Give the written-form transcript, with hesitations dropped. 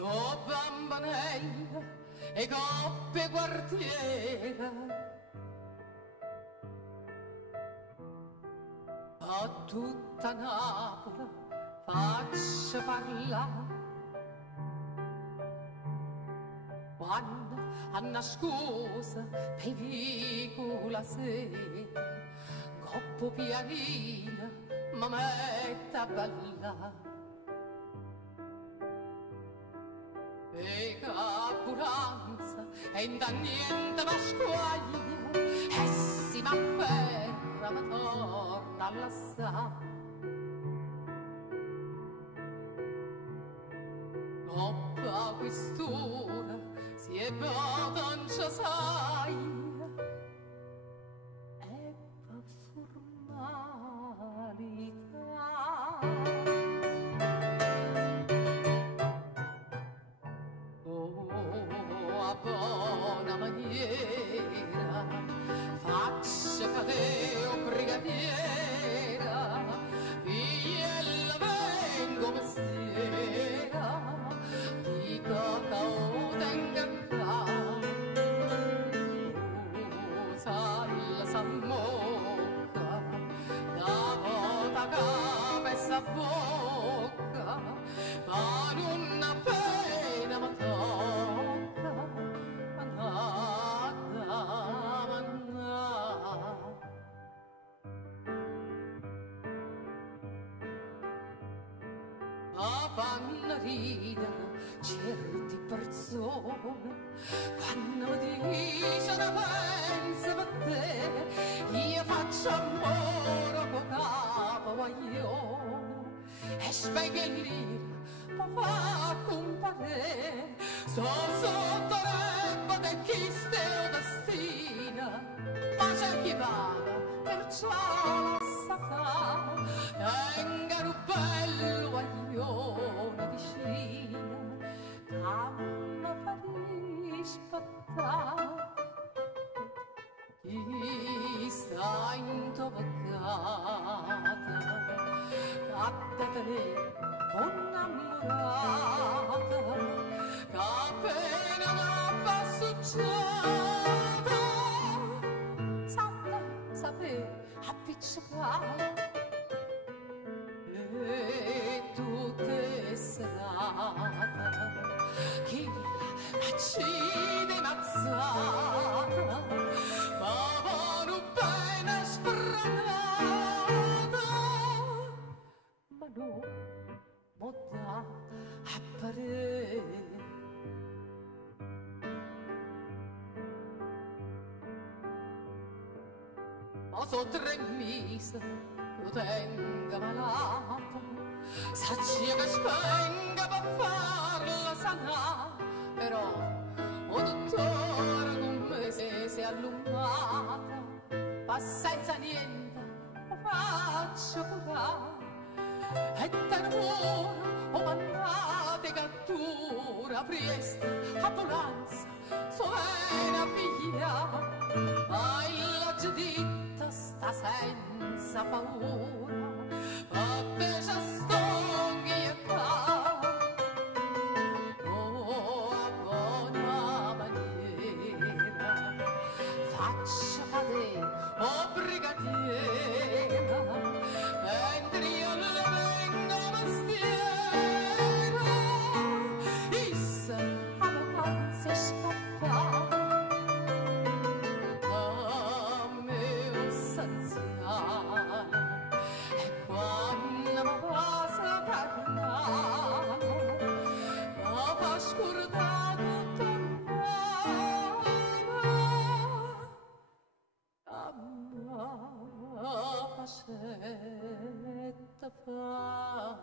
So bambanella e coppe quartiera, a tutta Napoli faccio parlare. Quando a nascosa per piccola sera, coppo pianina mi mette a ballare. E capuranza e in niente ma squaglia, e si m'afferra ma torna a lassare. Coppa quest'ora si è bevuta non ci sai, e per formalità. A buona maniera faccia cadere o brigadiera, pigliella vengo mestiera, di cacao tenga qua, sal s'ammocca, da vota capa e sa bocca, ma non appena ma tocca, mannata, mannata. Ma fanno ridere certi persone quando dicono pensa per te, io faccio amore con capo guaglione e spegellire può far comparire, so sotto reppa di chi steo destina, ma c'è chi paga perciò la sa fa, tenga un bello guaglione vicino, camma fa rispettare. Chi sta intoccata, cattatene innamorata, che appena va succede, sapere appiccicare. E tutte serate, chi accide mazzata, ma buono bene sfranata, ma non motta apparire. Ma so 3 mesi lo tenga malata, saccia che spenga per farla sanare, però o dottore con me se si è allungata, ma senza niente lo faccio curare, e terrore o mandate cattura priesta, ambulanza, sovena pigliare, ma il loggia ditta sta senza paura, ma te già stonghi e ca. Oh, a buona maniera faccia cadere o brigadiera, mentre io le vengo mestiera, issa a vacanze scappare. E quando mi passa parlare, mi fa scordare tutto il mare, a me facetta fa.